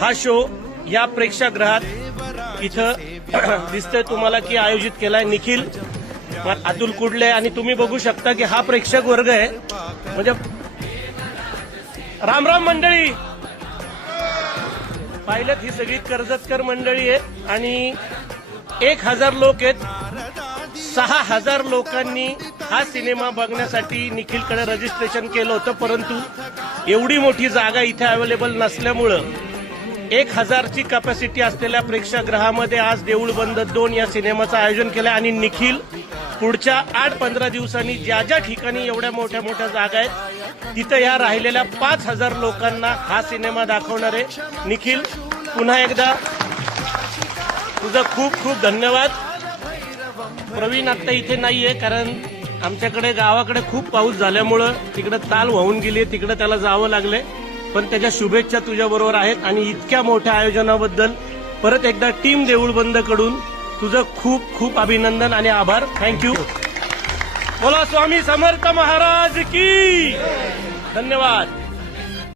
हा शो या प्रेक्षागृहात इथं दिसतंय तुम्हाला की आयोजित केलाय निखिल अतुल कुडले आणि तुम्ही बघू शकता की हा प्रेक्षक वर्ग आहे म्हणजे राम राम मंडळी पाहिलं ही सगळी कर्जतकर मंडळी आहे आणि 1000 लोक आहेत 6000 लोकांनी हा सिनेमा बघण्यासाठी निखिलकडे रजिस्ट्रेशन केलं होतं परंतु एवढी मोठी जागा इथे अवेलेबल नसल्यामुळं 1000 ची कॅपॅसिटी असलेल्या प्रेक्षागृहामध्ये आज देऊळ बंद 2 या सिनेमाचं आयोजन केलं आणि निखिल पुढच्या 8-15 दिवसांनी ज्या ज्या ठिकाणी एवढ्या मोठ्या मोठ्या जागा आहेत तिथं या राहिलेल्या 5000 लोकांना हा सिनेमा दाखवणार आहे. निखिल पुन्हा एकदा तुझं खूप खूप धन्यवाद. प्रवीण आता इथे नाहीये कारण आमच्याकडे गावाकडे खूप पाऊस झाल्यामुळं तिकडे ताल वाहून गेली तिकडे त्याला जावं लागले पण त्याच्या शुभेच्छा तुझ्याबरोबर आहेत आणि इतक्या मोठ्या आयोजनाबद्दल परत एकदा टीम देऊळ बंद कडून तुझं खूप खूप अभिनंदन आणि आभार. थँक्यू. बोला स्वामी समर्थ महाराज की धन्यवाद.